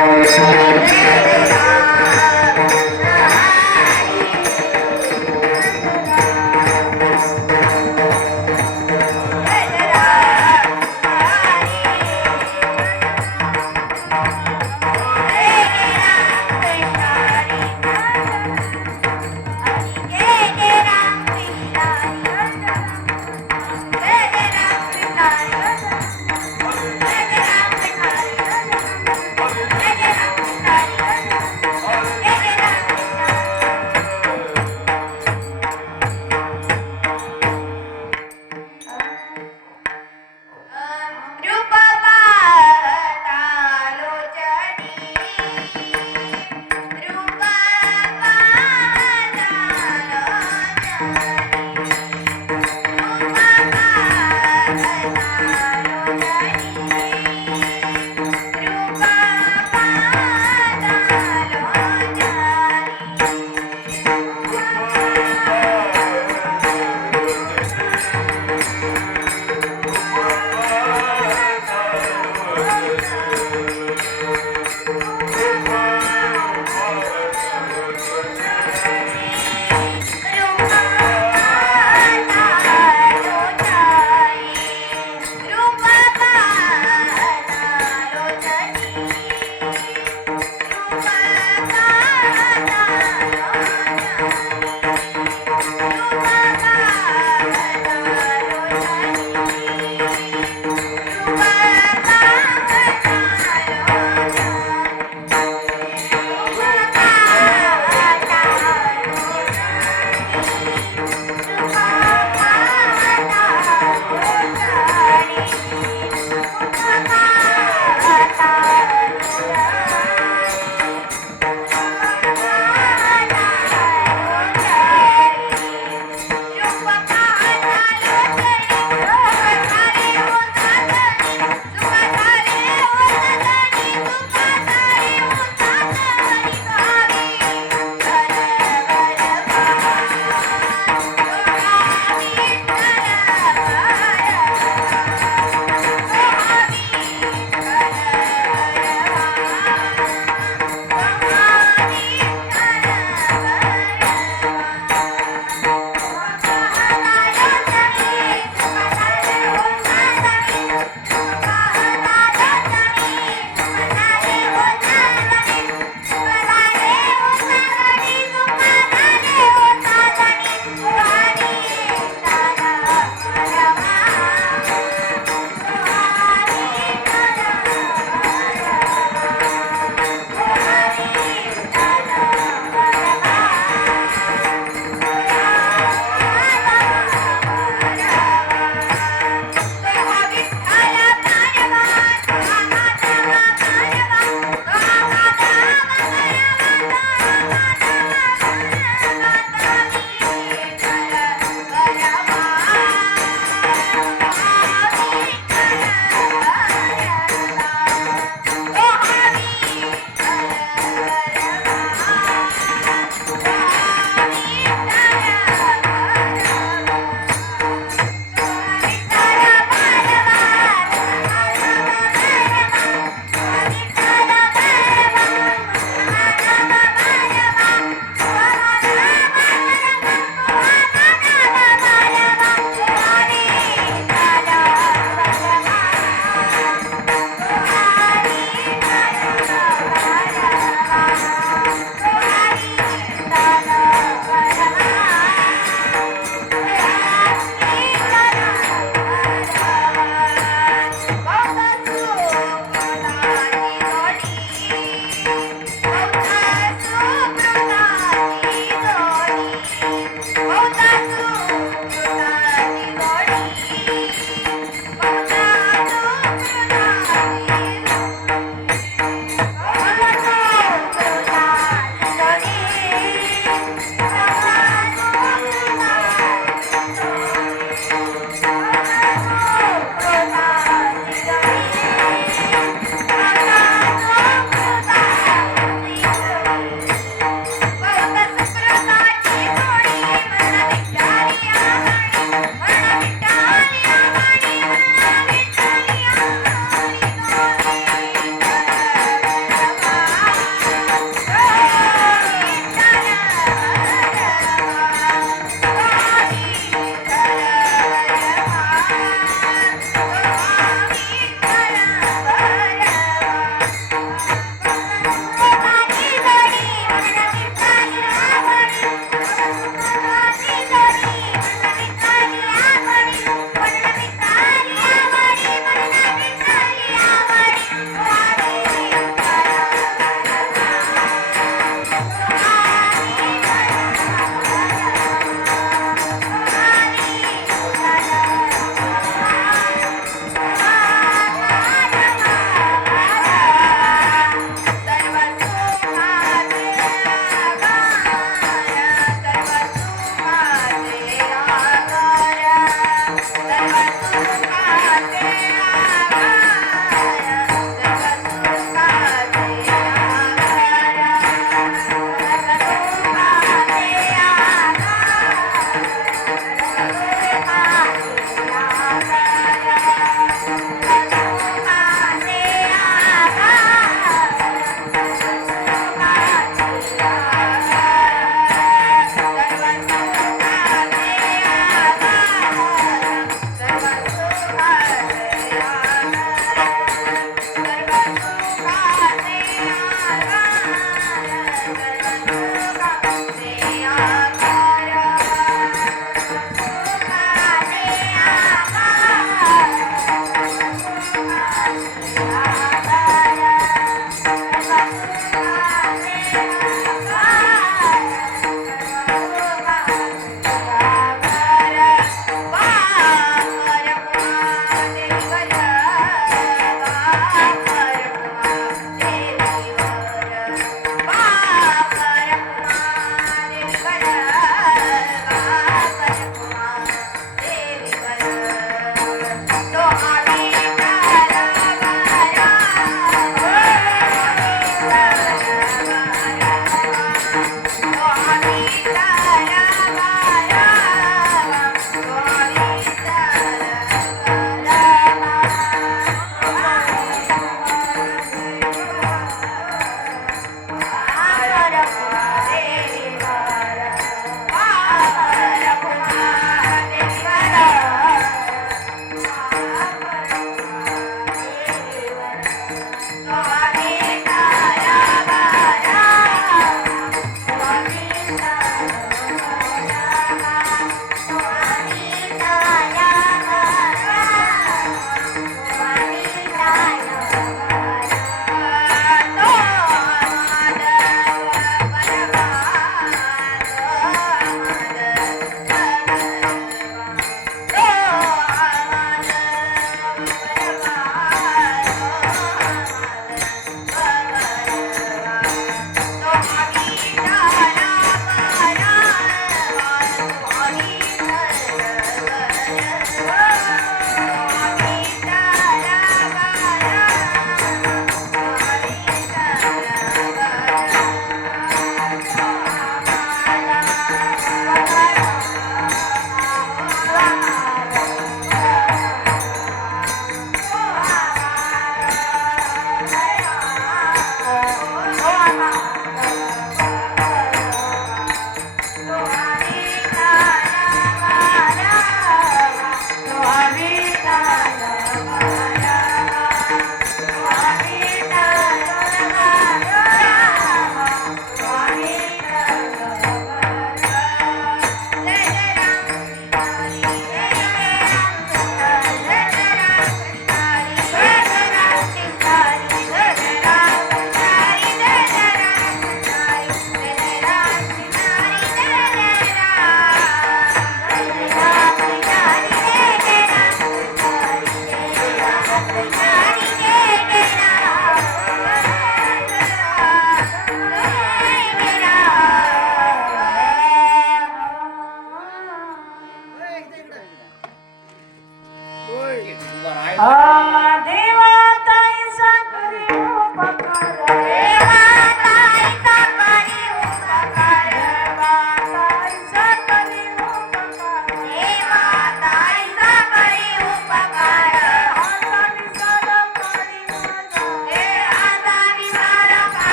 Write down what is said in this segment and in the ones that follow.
Yeah.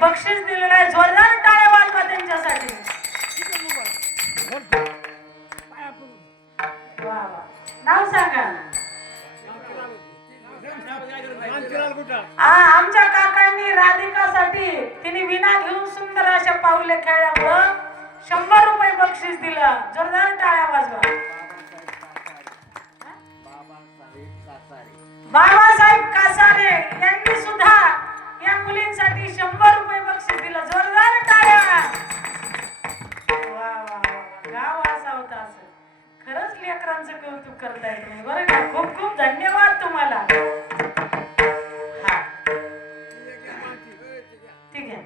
बक्षीस दिलेलं आहे. जोरदार टाळ्या वाजवा त्यांच्यासाठी. नाव सांगा. आमच्या काकांनी राधिकासाठी तिने विना घेऊन सुंदर अशा पाऊले खेळल्यामुळं 100 रुपये बक्षीस दिलं. जोरदार टाळ्या वाजवा. बाबासाहेब कासारे यांनी सुद्धा या मुलींसाठी 100 रुपये बक्षीस दिलं. जोरदार टाळ्या. वा वा गाव असा होता. असं खरंच लेकरांचं कौतुक करताय तुम्ही बरं का. खूप खूप धन्यवाद तुम्हाला. हा ठीक आहे.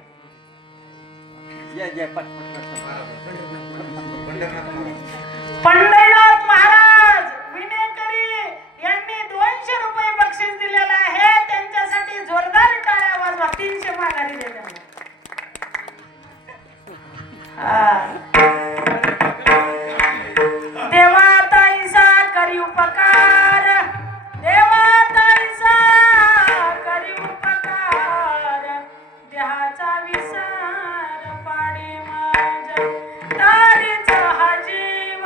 पंढरीनाथ महाराज विनेकरी यांनी 200 रुपये बक्षीस दिलेलं आहे. त्यांच्यासाठी जोरदार टाळ्या वाजवा. 300 माघारी दे त्यांना. देवा ताईसा करी उपकार. देवा ताईसा करी उपकार. देहाचा विसार पाडी माझ्या तारीचा हा जीव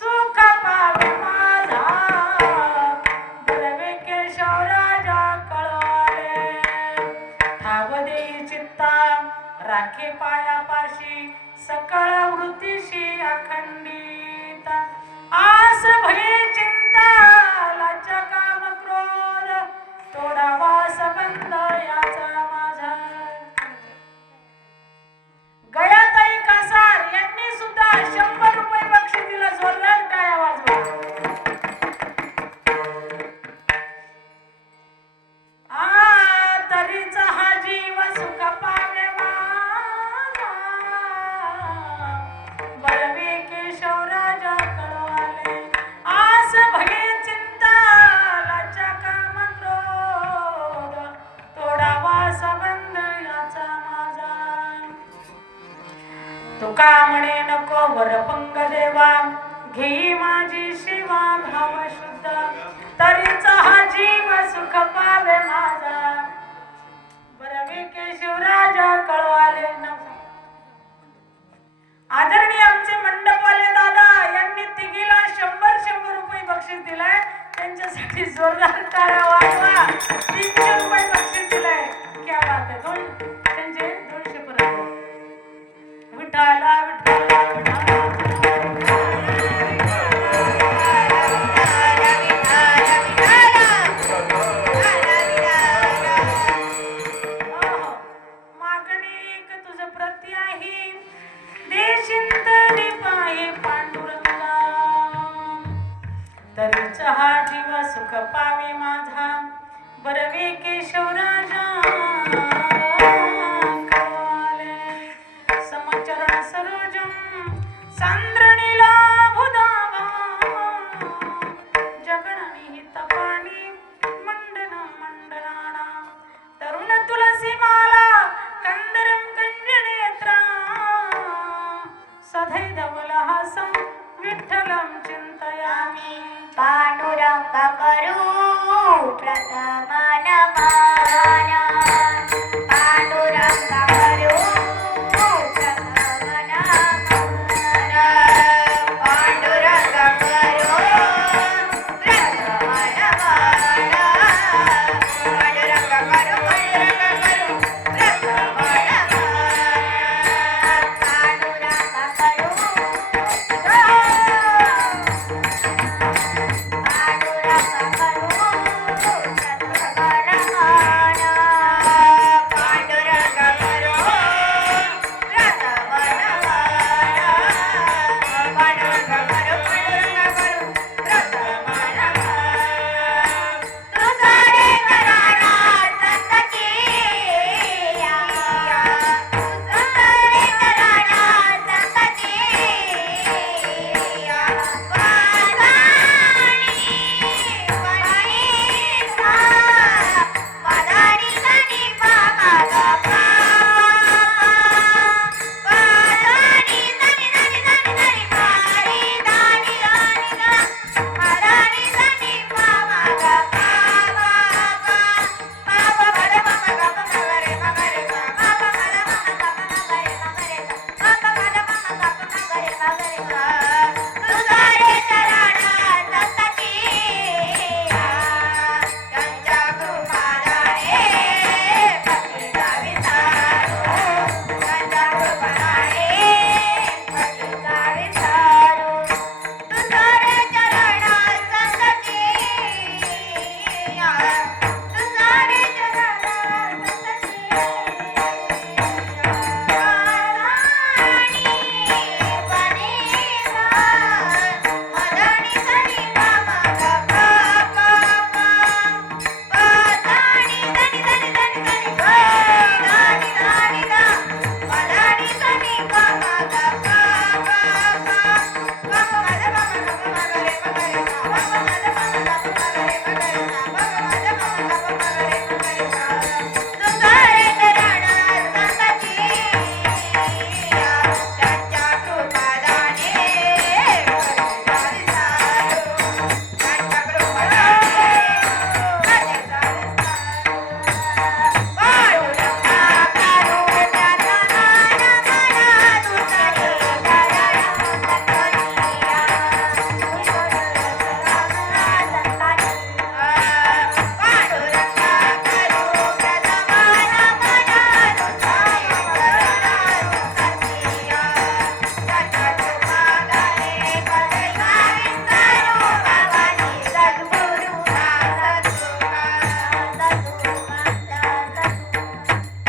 सुख पावे माझा. बलवे केशवराजा कळवाले ठाव देई चित्ता राखे पायापाशी सकळ वृत्तीशी अखंडित. आस भये चिंता लाज्जा काम क्रोध तोडावा संबंध याचा माझा. गयाताई कासार यांनी सुद्धा 100 रुपये बक्षीस दिलं. जोरदार टाळ्या वाजवा. तरीचा हा जीव सुख पावे माझा. बलवे केशवराजा कळवाले आस भये चिंता लाज्जा काम क्रोध तोडावा संबंध याचा माझा. तुका म्हणे नको वरपंग देवा घेई माझी शिवा भाव शुद्ध. तरीचा हा जीव सुख पावे माझा. बलवे केशवराजा कळवाले. आदरणीय आमचे मंडपवाले दादा यांनी तिघीला 100 रुपये बक्षीस दिलंय. त्यांच्यासाठी जोरदार टाळ्या वाजवा. 300 रुपये बक्षीस दिलंय. क्या बात आहे. त्यांचे 200 परत. विठाला विठाला तरीचा हा जीव सुख पावे माझा. बरवे केशवराजा कळवाले समचरण सरोजम सांद्रणीला भुदावा. जगणानी हितपाणी मंडन मंडनाना. तरुण तुलसी माला कंदरम कंजनेत्रा. सधैर्यवलहासं विठ्ठलं चिन्तयामि पांडुरंग करू प्रथम नमन पांडुरंग करू प्रथम नमन पांडुरंग करू प्रथम नमन पांडुरंग करू प्रथम नमन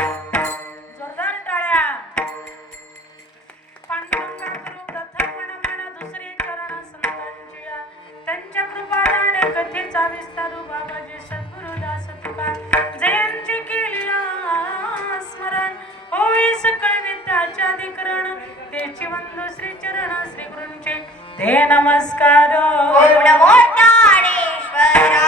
जोरदार टाळ्या पांडुरंगा गुरु प्रथम मन दुसरे चरण संतांची त्यांच्या कृपादाने कथेचा विस्तारू बाबाजी सद्गुरुदास तुका जयांची केली स्मरण होई सकळ विद्याच्या अधिकरण तेची वंदू श्री चरण श्री गुरूंचे ते नमस्कार ओम नमो ज्ञानेश्वरा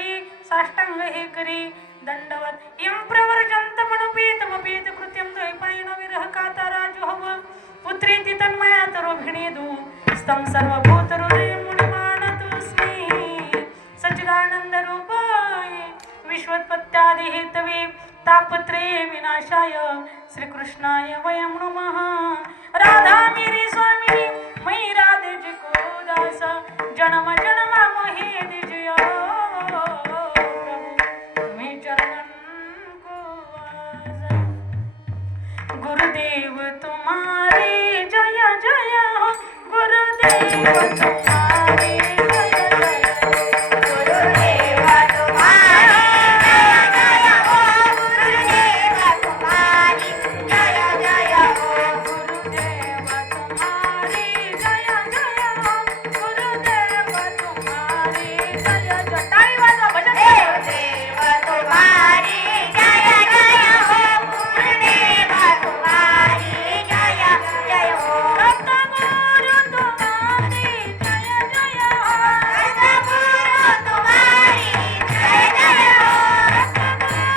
करी साष्टांग हे करी दंडवत यम प्रवर्जंत मनपीत कृत्यम द्वैपायन विरह कातारा जोहव पुत्री ती तन्मयात रोहिणी दू स्तम सर्वभूत हृदय मुनिमानतोस्मी सच्चिदानंद रूपाय विश्वोत्पत्त्यादि हेतवे तापत्रे विनाशाय श्रीकृष्णाय वयं नमः राधा मेरी स्वामिनी मयि राधे जी को दास जन्म जन्म मोहे दीजियो प्रभु तुम्हें चरणन को आस गुरुदेव तुम्हारे जय जय हो गुरुदेव तुम्हारे जय जय गुरुदेव तुम्हारी जय जय हो गुरुदेव तुम्हारी जय जय हो गुरुदेव तुम्हारे जय जय हो गुरुदेव तुम्हारे जय जय टाळी वाजवा भजन गुरुदेव तुम्हारी जय जय हो गुरुदेव तुम्हारी जय जय हो सतगुरु तुम्हारे जय जय हो सतगुरु तुम्हारी जय जय हो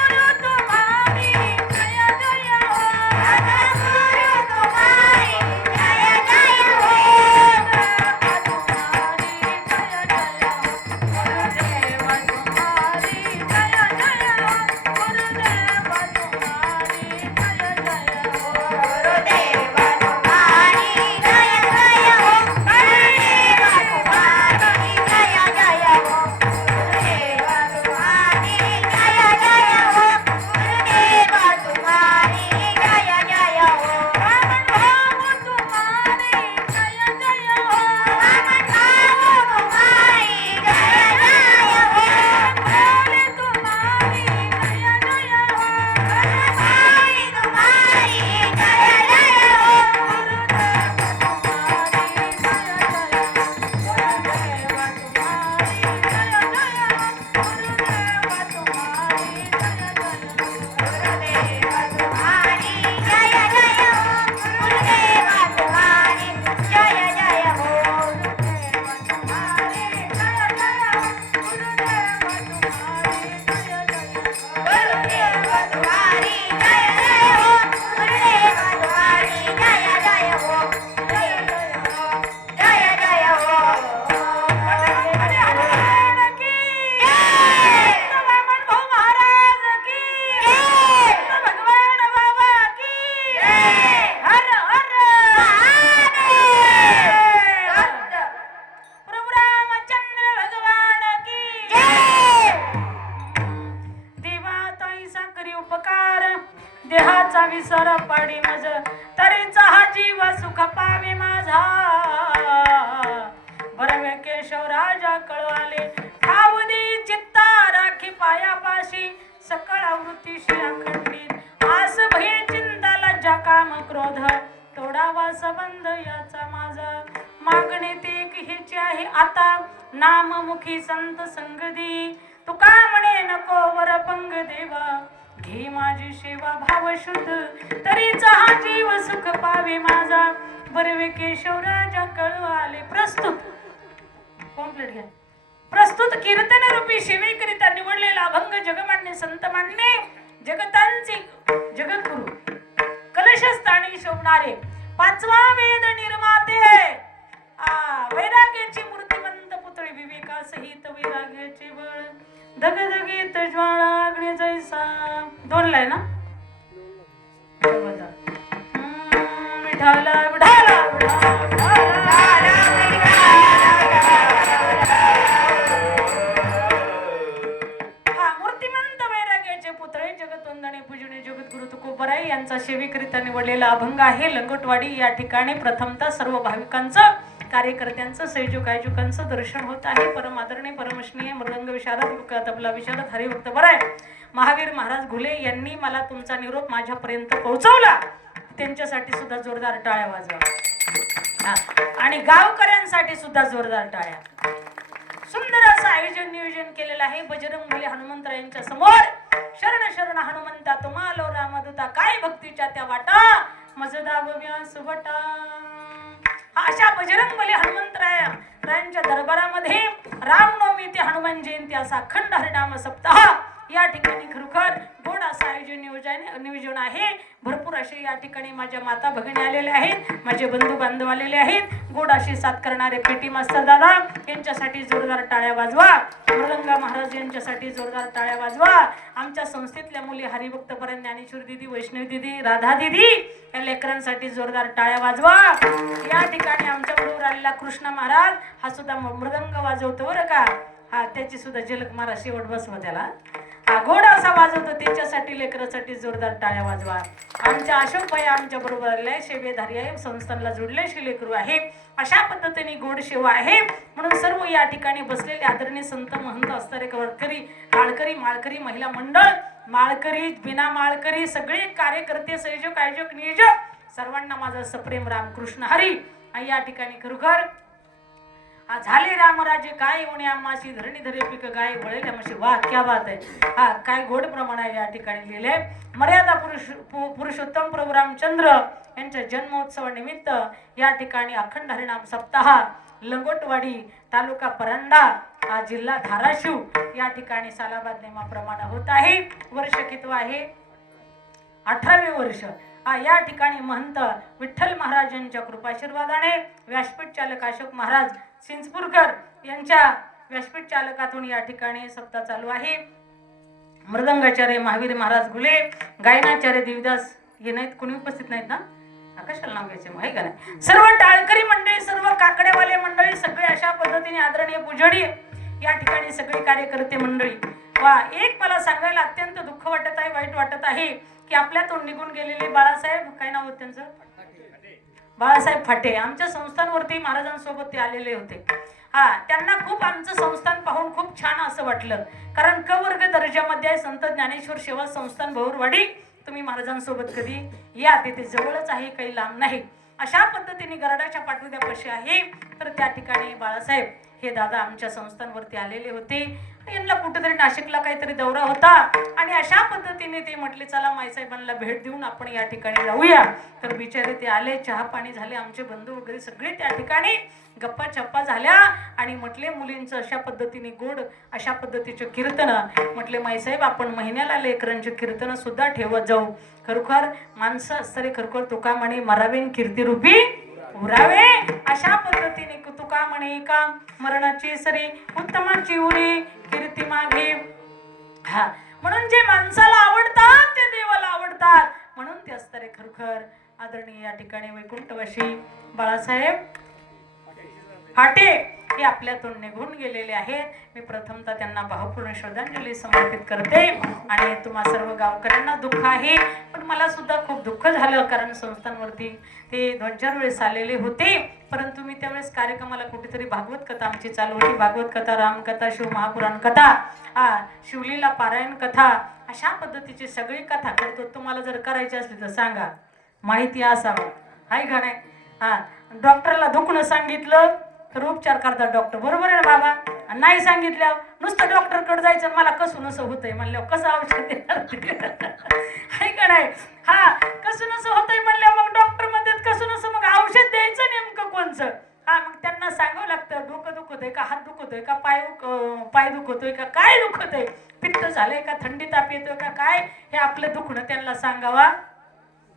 सतगुरु तुम्हारे जय जय हो सतगुरु तुम्हारी जय जय हो गुरुदेव तुम्हारी जय जय हो गुरुदेव तुम्हारी जय जय हो गुरुदेव तुम्हारी जय जय हो गुरुदेव तुम्हारी जय जय हो वामन भाव तुम्हारी जय जय हो वामन भाव तुम्हारी जय जय हो भोले तुम्हारी जय जय हो भोले तुम्हारी जय जय हो गुरुदेव तुम्हारी जय जय हो गुरुदेव तुम्हारी जय जय हो गुरुदेव तुम्हारी जय जय हो गुरुदेव तुम्हारी जय जय हो जय जय हो देहाचा विसर पाडी मज तरीचा हा जीव सुख पावे माझा बरवे केशव राजा कळवाले खावदी चित्ता राखी पायापाशी सकळ आवृत्तीशी अखंडित आस भय चिंता लज्जा काम क्रोध तोडावा संबंध याचा माझा मागणे ते एक हेची आहे आता नाममुखी संत संगदी तुका म्हणे नको वर पंग देवा घे माझी सेवा भाव शुद्ध तरीचा हा जीव सुख पावे माझा बरवे केशव राजा कळवाले प्रस्तुत कॉम्प्लीट घ्या प्रस्तुत कीर्तन रूपी सेवेकरिता निवडलेला अभंग जगमान्य संत मान्य जगतांचे जगद्गुरु कलशस्थानी शोभणारे पाचवा वेद निर्माते वैराग्याची मूर्तिमंत पुतळी विवेका सहित वैराग्याचे बळ धगधगीत ज्वाळा अग्नी जैसा दोन लाय ना विठाला विठाला मूर्तिमंत वैराग्याचे पुतळे जगतवंदने पूजने जगद्गुरु तुकोबराय यांचा सेवेकरिता निवडलेला अभंग आहे. लंगोटवाडी या ठिकाणी प्रथमतः सर्व भाविकांचं कार्यकर्त्यांचं संयोजक आयोजकांचं दर्शन होत आहे. परम आदरणीय परमश्नीय मृदंग विशारद तबला विशारद हरिभक्त बराय महावीर महाराज घुले यांनी मला तुमचा निरोप माझ्यापर्यंत पोहोचवला. त्यांच्यासाठी सुद्धा जोरदार टाळ्या वाजवा आणि गावकऱ्यांसाठी सुद्धा जोरदार टाळ्या. सुंदर असं आयोजन नियोजन केलेलं आहे. बजरंगबली हनुमंतरायांच्या समोर शरण शरण हनुमंता तुम्हाला रामदूता काय भक्तीच्या त्या वाटा मजदाव व्यास वटा. अशा बजरंगबली हनुमंतरायांच्या दरबारामध्ये रामनवमी ते हनुमान जयंती असा अखंड हरिनाम सप्ताह या ठिकाणी खरोखर गोड असं नियोजन आहे. भरपूर असे या ठिकाणी माझ्या माता भगिनी आलेल्या आहेत, माझे बंधू बांधव आलेले आहेत. गोड अशी साथ करणारे पेटी मास्तर दादा यांच्यासाठी जोरदार टाळ्या वाजवा. मृदंगा महाराज यांच्यासाठी जोरदार टाळ्या वाजवा. आमच्या संस्थेतल्या मुली हरिभक्तपर्यंत ज्ञानेश्वर दिदी, वैष्णवी दिदी, राधा दिदी या लेकरांसाठी जोरदार टाळ्या वाजवा. या ठिकाणी आमच्या बरोबर आलेला कृष्ण महाराज हा सुद्धा मृदंग वाजवतो बरं का. हा त्याची सुद्धा झलक मारा, शेवट बसवा त्याला. हा गोड असा वाजवतो, त्याच्यासाठी लेकरासाठी जोरदार टाळ्या वाजवा. आमच्या अशोक भाई आमच्या बरोबर आलेले सेवेधारी आहे, संस्थानला जोडलेले लेकरू आहे. अशा पद्धतीने गोड सेवा आहे. म्हणून सर्व या ठिकाणी बसलेले आदरणीय संत महंत असणारे वरकरी, माळकरी, माळकरी महिला मंडळ, माळकरी, बिना माळकरी सगळे कार्यकर्ते, संयोजक, आयोजक, नियोजक सर्वांना माझा सप्रेम रामकृष्ण हरी. या ठिकाणी खरोखर झाले रामराजे काय होणे आम्हाशी, धरणी धरे पिक गाय वळेल आम्हाशी. वाह, क्या बात आहे. हा काय गोड प्रमाण आहे या ठिकाणी लिहिले. मर्यादा पुरुषोत्तम प्रभू रामचंद्र यांच्या जन्मोत्सवानिमित्त या ठिकाणी अखंड हरिनाम सप्ताह लंगोटवाडी, तालुका परांडा, जिल्हा धाराशिव या ठिकाणी सालाबाद नेमाप्रमाणे होत आहे. वर्ष कितवा आहे? 18वे वर्ष. या ठिकाणी महंत विठ्ठल महाराजांच्या कृपाशीर्वादाने व्यासपीठ चालक अशोक महाराज सिंचपूरकर यांच्या व्यासपीठ चालकातून या ठिकाणी सप्ताह चालू आहे. मृदंगाचार्य महावीर महाराज घुले, गायनाचार्य देवीदास हे नाहीत, कोणी उपस्थित नाहीत ना, कशाला नाव घ्यायचे माहिती का नाही. सर्व टाळकरी मंडळी, सर्व काकडेवाले मंडळी सगळे अशा पद्धतीने आदरणीय पूजडी या ठिकाणी सगळी कार्यकर्ते मंडळी. वा, एक मला सांगायला अत्यंत दुःख वाटत आहे, वाईट वाटत आहे की आपल्यातून निघून गेलेले बाळासाहेब, काय नाव होतं त्यांचं, बाळासाहेब फाटे, आमच्या संस्थांवरती महाराजांसोबत ते आलेले होते. त्यांना खूप आमचं संस्थान पाहून खूप छान असं वाटलं. कारण क वर्ग दर्जामध्ये आहे संत ज्ञानेश्वर सेवा संस्थान बहुरवाडी. तुम्ही महाराजांसोबत कधी या, तिथे जवळच आहे, काही लांब नाही. अशा पद्धतीने गरडाच्या पाठवद्यापाशी आहे. तर त्या ठिकाणी बाळासाहेब हे दादा आमच्या संस्थांवरती आलेले होते. यांना कुठेतरी नाशिकला काहीतरी दौरा होता आणि अशा पद्धतीने ते म्हटले चला माईसाहेबांना भेट देऊन आपण या ठिकाणी जाऊया. तर बिचारे ते आले, चहा पाणी झाले, आमचे बंधू वगैरे सगळे त्या ठिकाणी गप्पा चप्पा झाल्या आणि म्हटले मुलींचं अशा पद्धतीने गोड अशा पद्धतीचे कीर्तन. म्हटले माईसाहेब आपण महिन्याला लेकरांचे कीर्तन सुद्धा ठेवत जाऊ. खरोखर माणसं असणारे खरोखर तुका म्हणे मरावेन कीर्तिरूपी उरावे. अशा पद्धतीने तुका म्हणे का मरणाची सरी उत्तमाची उरी कीर्ती मागे. म्हणून जे माणसाला आवडतात ते देवाला आवडतात. म्हणून ते असणारे खरोखर आदरणीय या ठिकाणी वैकुंठवासी बाळासाहेब फाटे हे आपल्यातून निघून गेलेले आहेत. मी प्रथमतः त्यांना भावपूर्ण श्रद्धांजली समर्पित करते. आणि तुम्हा सर्व गावकऱ्यांना दुःख आहे, पण मला सुद्धा खूप दुःख झालं कारण संस्थांवरती ते 2-4 वेळेस आलेले होते. परंतु मी त्यावेळेस कार्यक्रमाला कुठेतरी भागवत कथा आमची चालू होती. भागवत कथा, रामकथा, शिव महापुराण कथा, शिवलीला पारायण कथा, अशा पद्धतीची सगळी कथा करतो. तुम्हाला जर करायची असली तर सांगा, माहिती असावं आहे का नाही. डॉक्टरला दुखणं सांगितलं तर उपचार करतात डॉक्टर, बरोबर आहे ना बाबा. नाही सांगितल्यावर नुसतं डॉक्टरकडे जायचं, मला कसं नसं होतंय म्हणल्यावर कसं औषध देणार आहे का नाही. कसं नसं होतंय म्हणल्यावर मग डॉक्टर म्हणतात कसं नसं, मग औषध द्यायचं नेमकं कोणचं. मग त्यांना सांगावं लागतं डोकं दुखतोय का, हात दुखतोय का, पाय दुखतोय का, काय दुखतोय, पित्त झालंय का, थंडी ताप येतोय का, काय हे आपलं दुखणं त्यांना सांगावा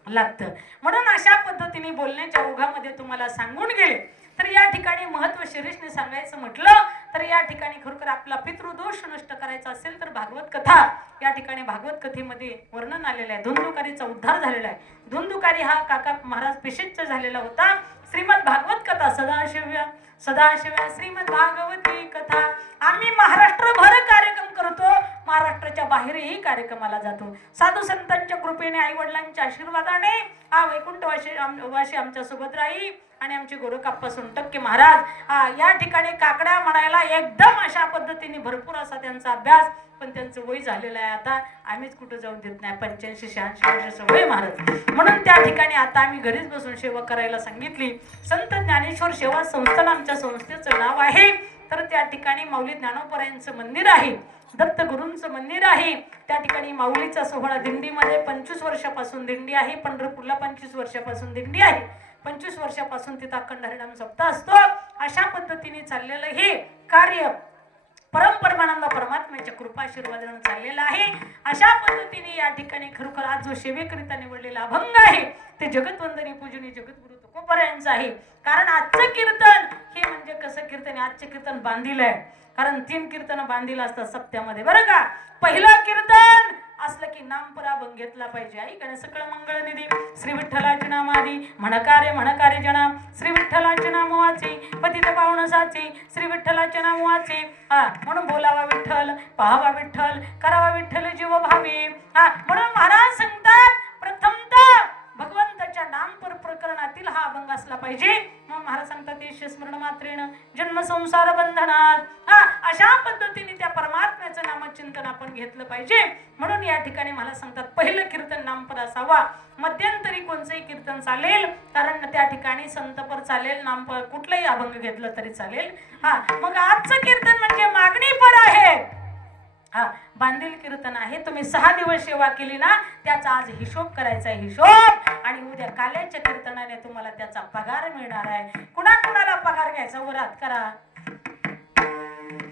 लागतं. म्हणून अशा पद्धतीने बोलण्याच्या ओघामध्ये तुम्हाला सांगून गेले. तर या ठिकाणी महत्व शिरीषने सांगायचं म्हटलं तर या ठिकाणी खरोखर आपला पितृदोष नष्ट करायचा असेल तर भागवत कथा या ठिकाणी भागवत कथेमध्ये वर्णन आलेलं आहे. धुंदुकारीचा उद्धार झालेला आहे. धुंदुकारी हा काका महाराज पिशिच्च झालेला होता. श्रीमद भागवत कथा सदाशिव्या श्रीमद भागवती कथा आम्ही महाराष्ट्रभर कार्यक्रम करतो, महाराष्ट्राच्या बाहेरही कार्यक्रमाला जातो. साधू संतांच्या कृपेने, आई वडिलांच्या आशीर्वादाने वैकुंठवासी आमच्या सोबत राही आणि आमचे गोरखाप्पा सोनटक्के महाराज या ठिकाणी काकड्या म्हणायला एकदम अशा पद्धतीने भरपूर असा त्यांचा अभ्यास, पण त्यांचं वय झालेलं आहे आता, आम्हीच कुठं जाऊ देत नाही. 85-86 वर्षाचं वय महाराज. म्हणून त्या ठिकाणी आता आम्ही घरीच बसून सेवा करायला सांगितली. संत ज्ञानेश्वर सेवा संस्थान आमच्या संस्थेचं नाव आहे. तर त्या ठिकाणी माऊली ज्ञानोबरायांचं मंदिर आहे, दत्तगुरूंचं मंदिर आहे. त्या ठिकाणी माऊलीचा सोहळा दिंडीमध्ये 25 वर्षापासून दिंडी आहे. पंढरपूरला 25 वर्षापासून दिंडी आहे. 25 वर्षापासून तिथं अखंड हरिनाम सप्ताह असतो. अशा पद्धतीने चाललेलं हे कार्य परमपरमानंद परमात्म्याच्या कृपाशीर्वादाने चाललेला आहे. अशा पद्धतीने या ठिकाणी खरोखर आज जो सेवेकरिता निवडलेला अभंग आहे ते जगतवंदनी पूजनीय जगद्गुरु तुकोबरायांचं आहे. कारण आजचं कीर्तन हे म्हणजे कसं कीर्तन, आजचे कीर्तन बांधील आहे. कारण 3 कीर्तन बांधील असतात सप्त्यामध्ये बरं का. पहिलं कीर्तन असलं की नामपरा अभंग घेतला पाहिजे. ऐकणे सकळ मंगळ निधी श्री विठ्ठलाचे नामादी म्हणकारे जना श्री विठ्ठलाचे नाम वाचे पतित पावन साचे श्री विठ्ठलाचे नाम वाचे. म्हणून बोलावा विठ्ठल, पाहावा विठ्ठल, करावा विठ्ठल जीव भावे. म्हणून महाराज सांगतात प्रथमतः भगवंताच्या नामपर प्रकरणातील हा अभंग असला पाहिजे. मग महाराज सांगतात यश स्मरण मात्रेण जन्म संसार बंधनात. अशा पद्धतीने त्या परमात्म्याचं नामचिंतन आपण घेतलं पाहिजे. म्हणून या ठिकाणी मला सांगतात पहिलं कीर्तन नामपर असावा. मध्यंतरी कोणचंही कीर्तन चालेल, कारण त्या ठिकाणी संतपर चालेल, नामपर कुठलंही अभंग घेतलं तरी चालेल. मग आजचं कीर्तन म्हणजे मागणीपर आहे. बांधील कीर्तन आहे. तुम्ही 6 दिवस सेवा केली ना त्याचा आज हिशोब करायचा आहे, हिशोब. आणि उद्या काल्याच्या कीर्तनाने तुम्हाला त्याचा पगार मिळणार आहे. कुणाकुणाला पगार घ्यायचा वर हात करा.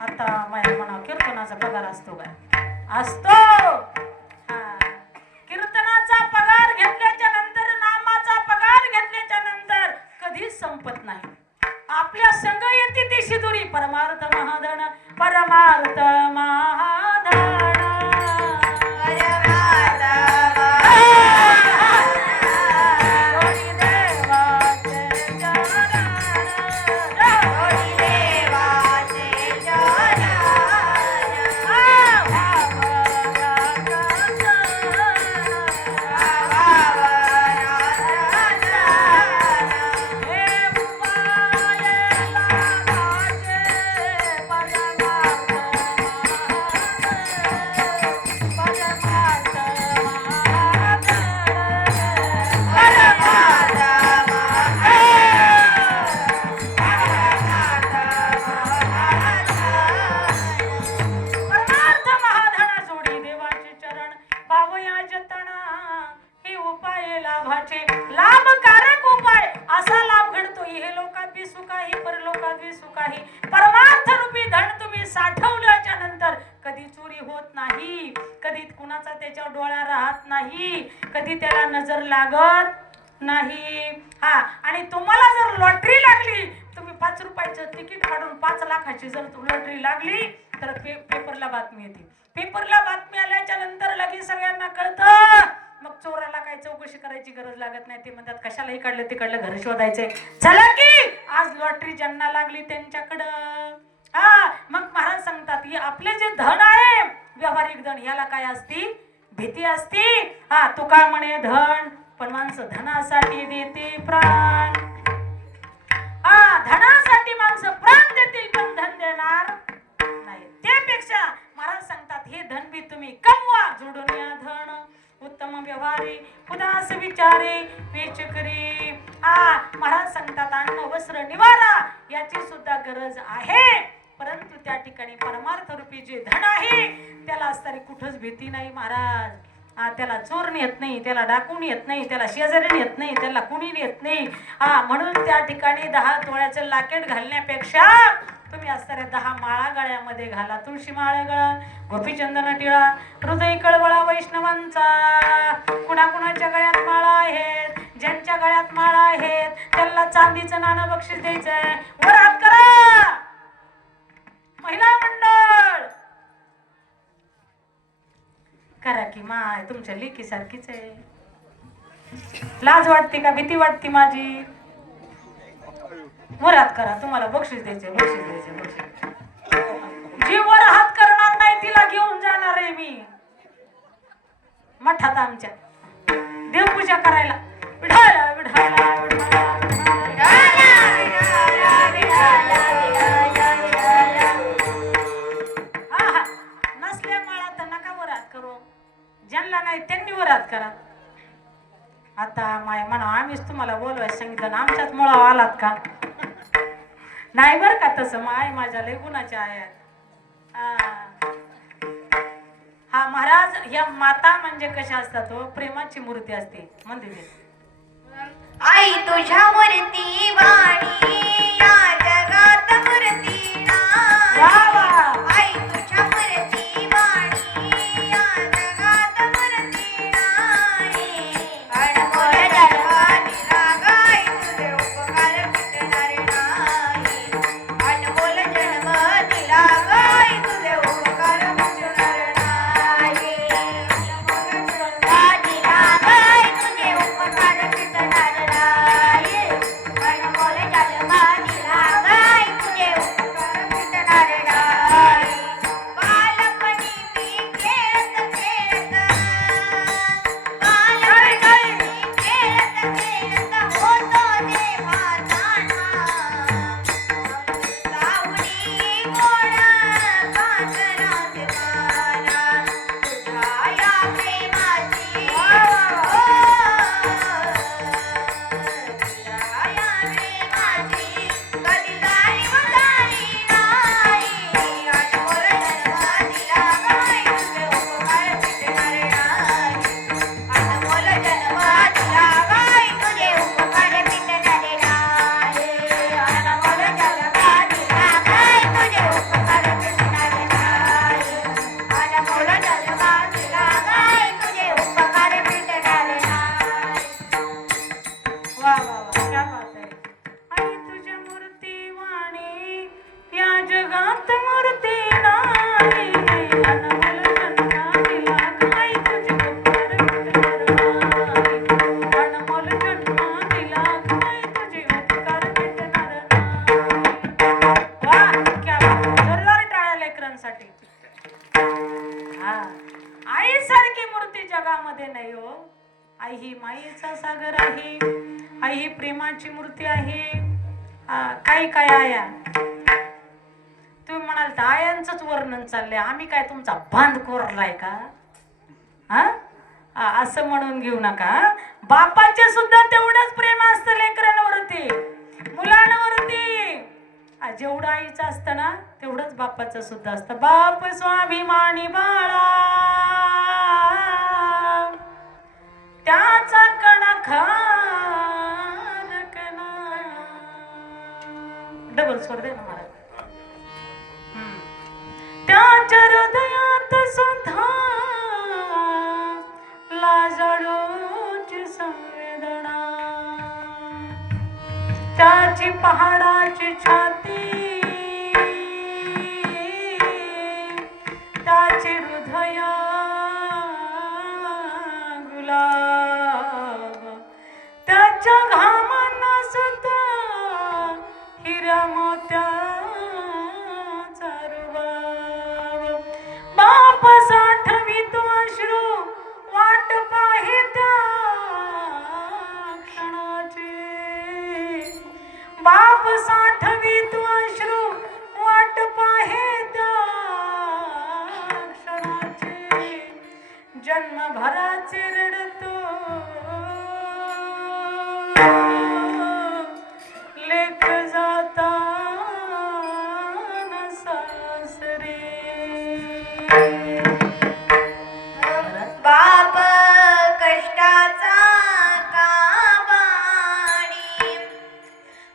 आता माझ्या म्हणा कीर्तनाचा पगार असतो काय? असतो. कीर्तनाचा पगार घेतल्याच्या नंतर, नामाचा पगार घेतल्याच्या नंतर कधीच संपत नाही. आपल्या संग येते ती शिदुरी परमार्थ महाधन, परमार्थ महाधन. लाभकारक उपाय असा लाभ घडतो. हे लोकात बी सुखाही परलोकात बी सुखाही. परमार्थ रूपी धन तुम्ही साठवल्याच्या नंतर कधी चोरी होत नाही, कधी कुणाचा त्याच्यावर डोळा राहत नाही, कधी त्याला नजर लागत नाही. आणि तुम्हाला जर लॉटरी लागली, तुम्ही 5 रुपयाचं तिकीट काढून 5 लाखाची जर लॉटरी लागली तर पेपरला बातमी येते. पेपरला बातमी आल्याच्या नंतर लगेच सगळ्यांना कळतं. मग चोराला काही चौकशी करायची गरज लागत नाही. ते म्हणतात कशालाही काढलं तिकडलं घर शोधायचंय, चला की आज लॉटरी ज्यांना लागली त्यांच्याकडं. मग महाराज सांगतात की आपले जे धन आहे व्यावहारिक धन, याला काय असती? भीती असती. तुका म्हणे धन पण माणसं धनासाठी देते प्राण. धनासाठी माणसं प्राण देतील पण धन देणार नाही. त्यापेक्षा महाराज सांगतात हे धन बी तुम्ही कमवा, जोडून या धन उत्तम व्यवहारी उदास विचारे वेचकरी. महाराज सांगतात अन्न वस्त्र निवारा याची सुद्धा गरज आहे. परंतु त्या ठिकाणी परमार्थ रूपी जे धन आहे त्याला असणारी कुठंच भीती नाही महाराज. त्याला चोर येत नाही, त्याला डाकून येत नाही, त्याला शेजारी येत नाही, त्याला कुणी येत नाही. म्हणून त्या ठिकाणी 10 तोळ्याचं लाकेट घालण्यापेक्षा तुम्ही असणाऱ्या 10 माळा गळ्यामध्ये घाला. तुळशी माळा गळा, गोपीचंदन टिळा, हृदय कळवळा वैष्णवांचा. कुणाकुणाच्या गळ्यात माळा आहेत, ज्यांच्या गळ्यात माळा आहेत त्यांना चांदीचं नाणं बक्षीस द्यायचंय. वर हात करा महिला मंडळ. करा की माय, तुमच्या लेकी सारखीच आहे. लाज वाटते का भीती वाटते माझी? वर हात करा, तुम्हाला बक्षीस द्यायचे, बक्षीस द्यायचे, बक्षीस. जी वर हात करणार नाही तिला घेऊन जाणार आहे मी मठात आमच्या देवपूजा करायला. विढाला विढाला नसल्या माळा तर नका वर हात करू, ज्यांना नाही त्यांनी वर हात करा. आता माय म्हणा आम्हीच तुम्हाला बोलवायचं सांगितलं, आमच्याच मुळा आलात का? नाही बर का तसं. माय माझ्या लय गुणाच्या आहेत. महाराज या माता म्हणजे कशा असतात? प्रेमाची मूर्ती असते मंदिरात. आई तुझ्या मूर्ती वाणी या जगात मूर्ती ना. वा वा. आई आई सारखी मूर्ती जगामध्ये नाही हो. आई ही मायेचा सागर आहे. आई ही प्रेमाची मूर्ती आहे. काही काय आया तुम्ही म्हणाल तर आयांचंच वर्णन चाललंय. आम्ही काय तुमचा बांध कोरलाय का? असं म्हणून घेऊ नका. बापाचे सुद्धा तेवढंच प्रेम असतं लेकरांवरती, मुलांवरती. जेवढं आईचं असतं ना तेवढंच बापाचं सुद्धा असतं. बाप स्वाभिमानी बाळा त्याचा कणा खाना. डबल स्वर दे ना मला. त्याच्या हृदयात सुद्धा लाजाळूची संवेदना. त्याची पहाडाची छाती, त्याचे हृदय गुलाब. त्याच्या घामांना सुद्धा हिऱ्या मोत्याचा रुबाब. बाप साठवितो अश्रू वाट पाहे त्या क्षणाची. बाप साठवितो अश्रू वाट पाहे त्या क्षणाची. जन्मभराचे रडतो लेख जाताना सासरे. बाप कष्टाचा काबाडी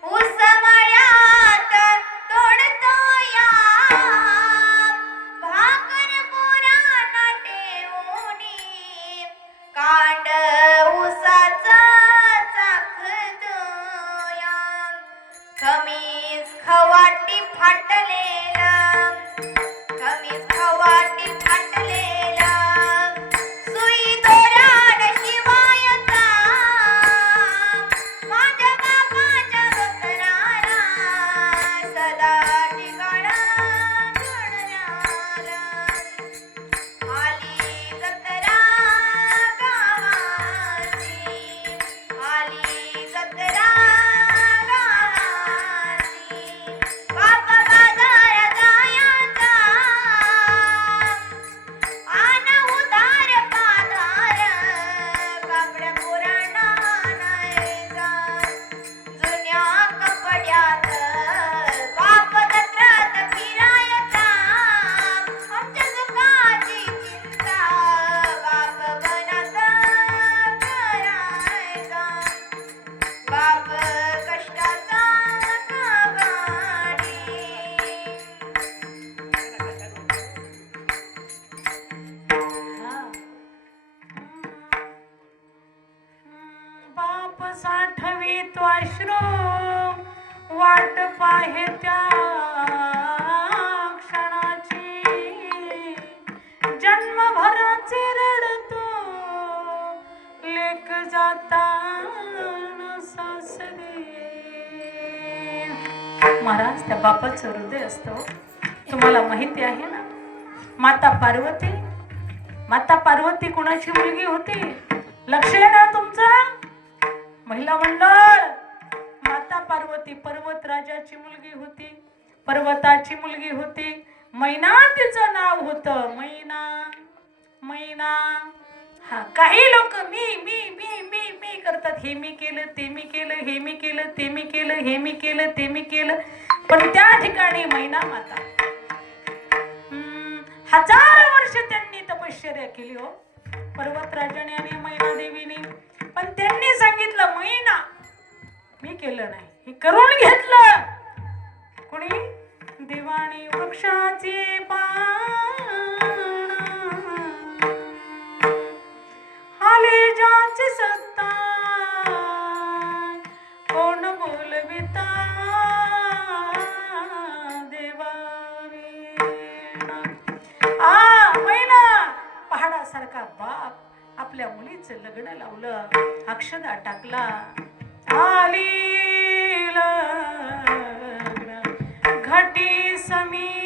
उसमळ्यात तोडतो या. भाकर पुराणा ठेवणी कांड उसाचा चाखतो या. खमीस खवाटी फाटलेला, खमीस खवाटी फाटलेला. सुई दोराड शिवायचा माझ्या बापाच्या गतराला. सदा ठिकाणा गणराला आली गतरा गावाची. आली गतरा गावाची. बाप बाजार जायाचा आन उधार पाधार. कापड्या पुराणा नायचा जुन्या कपड्यात. बाप जत्रात फिरायचा आमच्या सुखाची चिंता. बाप बनात करायचा, बाप कष्टाचा काबाडी. बाप साठवितो अश्रू वाट पाहे त्या क्षणाची. जन्मभराचे रडतो लेक जाताना सासरे. महाराज त्या बापाचं हृदय असतं. तुम्हाला माहिती आहे ना माता पार्वती. माता पार्वती कोणाची मुलगी होती? लक्ष आहे ना तुमचं महिला मंडळ? माता पार्वती पर्वत राजाची मुलगी होती, पर्वताची मुलगी होती. मैना तिचं नाव होतं. मैना मैना. हा काही लोक मी मी मी मी मी करतात. हे मी केलं, ते मी केलं, हे मी केलं, ते मी केलं, हे मी केलं, ते मी केलं. पण त्या ठिकाणी मैना माता 1000 वर्ष त्यांनी तपश्चर्या केली हो पर्वतराजाने आणि मैना देवीने. पण त्यांनी सांगितलं मैना मी केलं नाही, हे करून घेतलं कुणी? दिवाणी वृक्षाची पान आले ज्याची सत्ता कोण बोलविता देवावीणा. मैना पहाडासारखा बाप आपल्या मुलीचं लग्न लावलं, अक्षदा टाकला. आली लग्न घटी समी